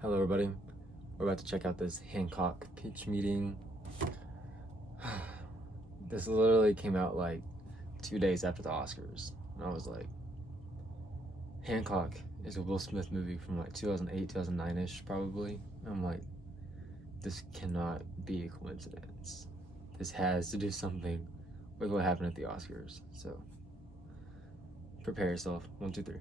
Hello everybody, we're about to check out this Hancock pitch meeting. This literally came out like 2 days after the Oscars, and I was like, Hancock is a Will Smith movie from like 2008, 2009-ish probably. I'm like, this cannot be a coincidence. This has to do something with what happened at the Oscars, so prepare yourself. 1, 2, 3.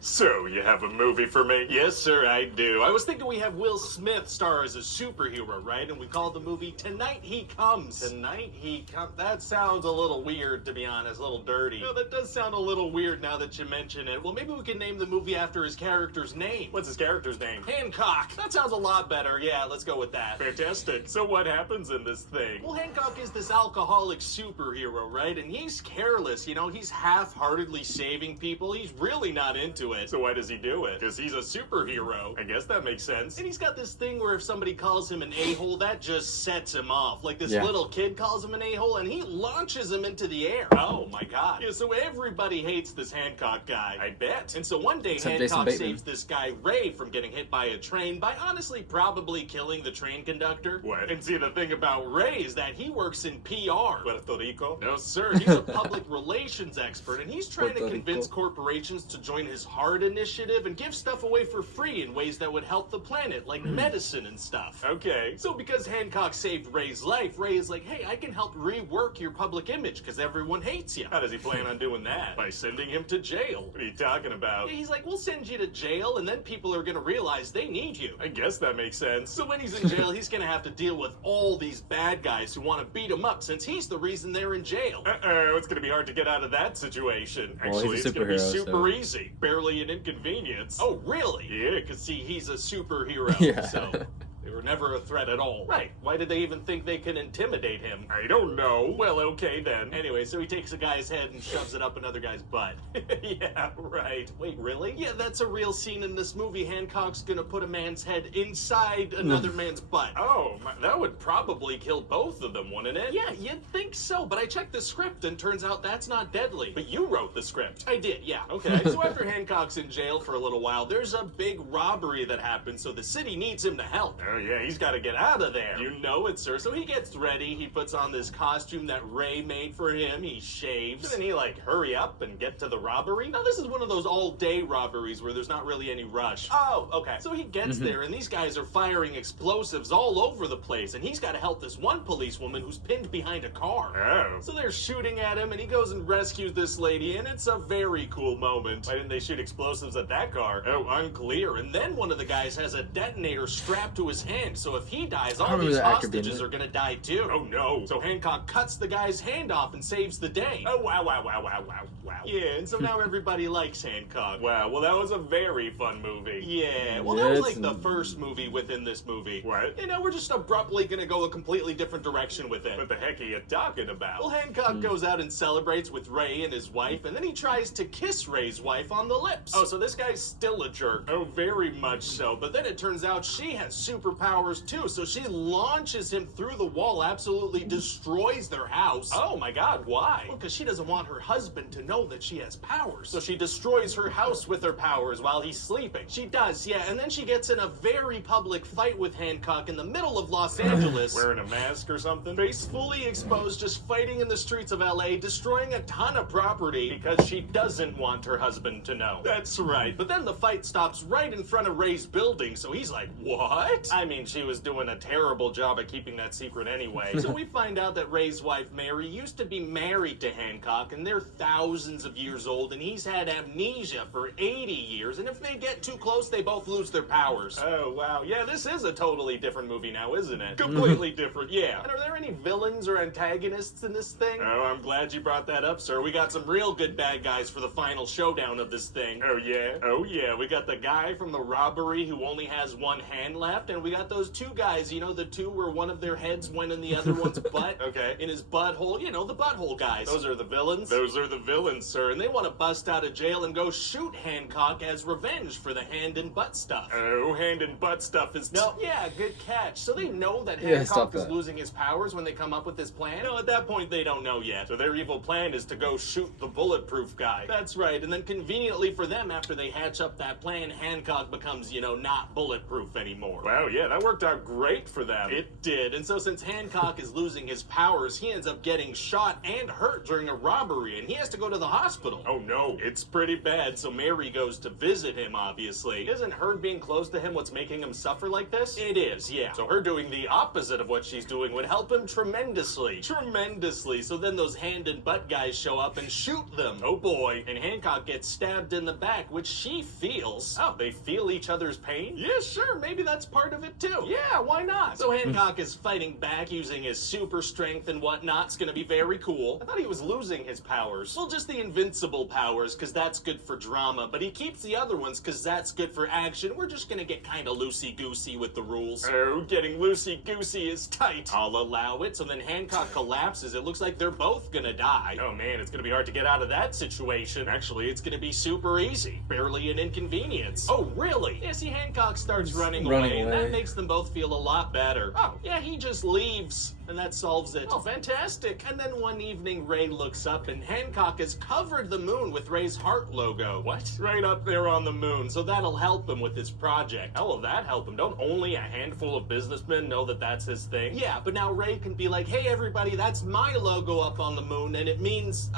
So, you have a movie for me? Yes, sir, I do. I was thinking we have Will Smith star as a superhero, right? And we call the movie Tonight He Comes. Tonight He Comes. That sounds a little weird, to be honest, a little dirty. No, that does sound a little weird now that you mention it. Well, maybe we can name the movie after his character's name. What's his character's name? Hancock. That sounds a lot better. Yeah, let's go with that. Fantastic. So what happens in this thing? Well, Hancock is this alcoholic superhero, right? And he's careless, you know? He's half-heartedly saving people. He's really not into it. So why does he do it? Because he's a superhero. I guess that makes sense. And he's got this thing where if somebody calls him an a-hole, that just sets him off. Like this little kid calls him an a-hole, and he launches him into the air. Oh my god. Yeah, so everybody hates this Hancock guy. I bet. And so one day, Hancock saves this guy, Ray, from getting hit by a train by honestly probably killing the train conductor. What? And see, the thing about Ray is that he works in PR. Puerto Rico? No, sir. He's a public relations expert, and he's trying to convince corporations to join his HEART initiative and give stuff away for free in ways that would help the planet, like medicine and stuff. Okay. So because Hancock saved Ray's life, Ray is like, hey, I can help rework your public image because everyone hates you. How does he plan on doing that? By sending him to jail. What are you talking about? Yeah, he's like, we'll send you to jail, and then people are gonna realize they need you. I guess that makes sense. So when he's in jail, he's gonna have to deal with all these bad guys who want to beat him up since he's the reason they're in jail. It's gonna be hard to get out of that situation. Well, actually, it's gonna be super so easy. Barely an inconvenience. Oh, really? Yeah, because see, he's a superhero, so they were never a threat at all. Right. Why did they even think they can intimidate him? I don't know. Well, okay then. Anyway, so he takes a guy's head and shoves it up another guy's butt. Yeah, right. Wait, really? Yeah, that's a real scene in this movie. Hancock's gonna put a man's head inside another man's butt. Oh, that would probably kill both of them, wouldn't it? Yeah, you'd think so, but I checked the script and turns out that's not deadly. But you wrote the script. I did, yeah. Okay. So after Hancock's in jail for a little while, there's a big robbery that happens, so the city needs him to help. Oh yeah, he's got to get out of there. You know it, sir. So he gets ready, he puts on this costume that Ray made for him, he shaves, and then he like, hurry up and get to the robbery. Now this is one of those all-day robberies where there's not really any rush. Oh, okay. So he gets there, and these guys are firing explosives all over the place, and he's got to help this one policewoman who's pinned behind a car. Oh. So they're shooting at him, and he goes and rescues this lady, and it's a very cool moment. Why didn't they shoot explosives at that car? Oh, unclear. And then one of the guys has a detonator strapped to his hand, so if he dies, all these hostages are gonna die too. Oh no. So Hancock cuts the guy's hand off and saves the day. Oh wow, wow, wow, wow, wow, wow. Yeah, and so now everybody likes Hancock. Wow, well that was a very fun movie. Yeah, well that was like the first movie within this movie. What? You know, we're just abruptly gonna go a completely different direction with it. What the heck are you talking about? Well, Hancock goes out and celebrates with Ray and his wife, and then he tries to kiss Ray's wife on the lips. Oh, so this guy's still a jerk. Oh, very much so. But then it turns out she has superpowers too, so she launches him through the wall, absolutely destroys their house. Oh my god, why? Well, because she doesn't want her husband to know that she has powers. So she destroys her house with her powers while he's sleeping. She does, yeah, and then she gets in a very public fight with Hancock in the middle of Los Angeles. Wearing a mask or something? Face fully exposed, just fighting in the streets of LA, destroying a ton of property because she doesn't want her husband to know. That's right. But then the fight stops right in front of Ray's building, so he's like, what? I mean, she was doing a terrible job at keeping that secret anyway. So we find out that Ray's wife, Mary, used to be married to Hancock, and they're thousands of years old, and he's had amnesia for 80 years, and if they get too close, they both lose their powers. Oh, wow. Yeah, this is a totally different movie now, isn't it? Completely different, yeah. And are there any villains or antagonists in this thing? Oh, I'm glad you brought that up, sir. We got some real good bad guys for the final showdown of this thing. Oh, yeah? Oh, yeah. We got the guy from the robbery who only has one hand left, and we got got those two guys, you know, the two where one of their heads went in the other one's butt. Okay. In his butthole, you know, the butthole guys. Those are the villains? Those are the villains, sir. And they want to bust out of jail and go shoot Hancock as revenge for the hand and butt stuff. Oh, hand and butt stuff is... No, yeah, good catch. So they know that Hancock is losing his powers when they come up with this plan? No, at that point, they don't know yet. So their evil plan is to go shoot the bulletproof guy. That's right. And then conveniently for them, after they hatch up that plan, Hancock becomes, you know, not bulletproof anymore. Wow, yeah, that worked out great for them. It did. And so since Hancock is losing his powers, he ends up getting shot and hurt during a robbery, and he has to go to the hospital. Oh no, it's pretty bad. So Mary goes to visit him, obviously. Isn't her being close to him what's making him suffer like this? It is, yeah. So her doing the opposite of what she's doing would help him tremendously. Tremendously. So then those hand and butt guys show up and shoot them. Oh boy. And Hancock gets stabbed in the back, which she feels. Oh, they feel each other's pain? Yeah, sure. Maybe that's part of it too. Yeah, why not? So Hancock is fighting back using his super strength and whatnot. It's gonna be very cool. I thought he was losing his powers. Well, just the invincible powers, because that's good for drama, but he keeps the other ones because that's good for action. We're just gonna get kind of loosey-goosey with the rules. Oh, getting loosey-goosey is tight. I'll allow it. So then Hancock collapses. It looks like they're both gonna die. Oh man, it's gonna be hard to get out of that situation. Actually, it's gonna be super easy. Barely an inconvenience. Oh, really? Yeah, see, Hancock starts running away, and that makes them both feel a lot better. Oh, yeah, he just leaves, and that solves it. Oh, fantastic. And then one evening, Ray looks up, and Hancock has covered the moon with Ray's heart logo. What? Right up there on the moon, so that'll help him with his project. How will that help him? Don't only a handful of businessmen know that that's his thing? Yeah, but now Ray can be like, hey, everybody, that's my logo up on the moon, and it means,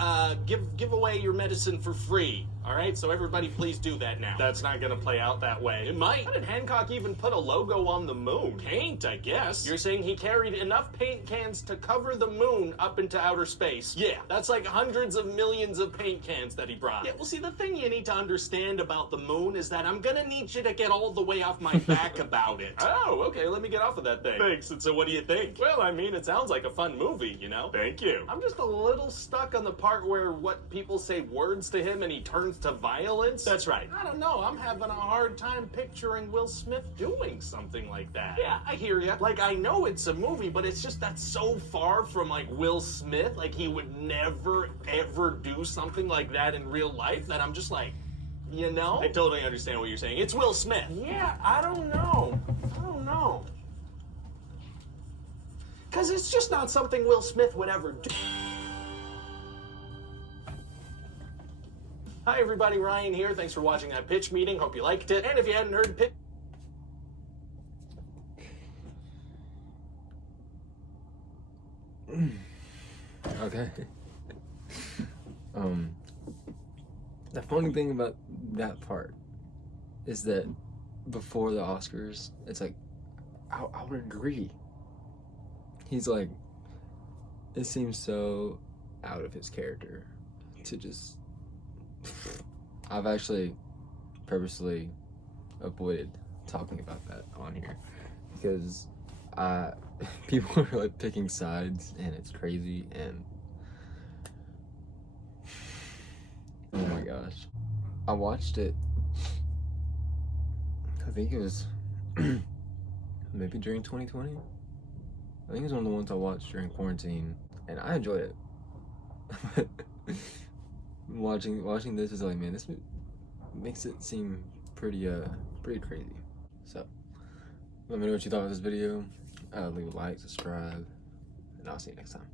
give away your medicine for free. All right, so everybody please do that now. That's not gonna play out that way. It might. How did Hancock even put a logo on the moon? Paint, I guess. You're saying he carried enough paint cans to cover the moon up into outer space? Yeah, that's like hundreds of millions of paint cans that he brought. Yeah, well, see, the thing you need to understand about the moon is that I'm gonna need you to get all the way off my back about it. Oh, okay, let me get off of that thing. Thanks, and so what do you think? Well, I mean, it sounds like a fun movie, you know? Thank you. I'm just a little stuck on the part where what people say words to him and he turns to violence? That's right. I don't know. I'm having a hard time picturing Will Smith doing something like that. Yeah, I hear ya. Like, I know it's a movie, but it's just that's so far from, like, Will Smith. Like, he would never, ever do something like that in real life that I'm just like, you know? I totally understand what you're saying. It's Will Smith. Yeah, I don't know. I don't know. Because it's just not something Will Smith would ever do. Hi everybody, Ryan here. Thanks for watching that pitch meeting. Hope you liked it. And if you hadn't heard pitch... Okay. The funny thing about that part is that before the Oscars, it's like, I would agree. He's like, it seems so out of his character to just... I've actually purposely avoided talking about that on here because people are like picking sides and it's crazy and oh my gosh. I watched it, I think it was maybe during 2020. I think it was one of the ones I watched during quarantine and I enjoyed it. Watching this is like, man, this makes it seem pretty crazy. So let me know what you thought of this video. Leave a like, subscribe, and I'll see you next time.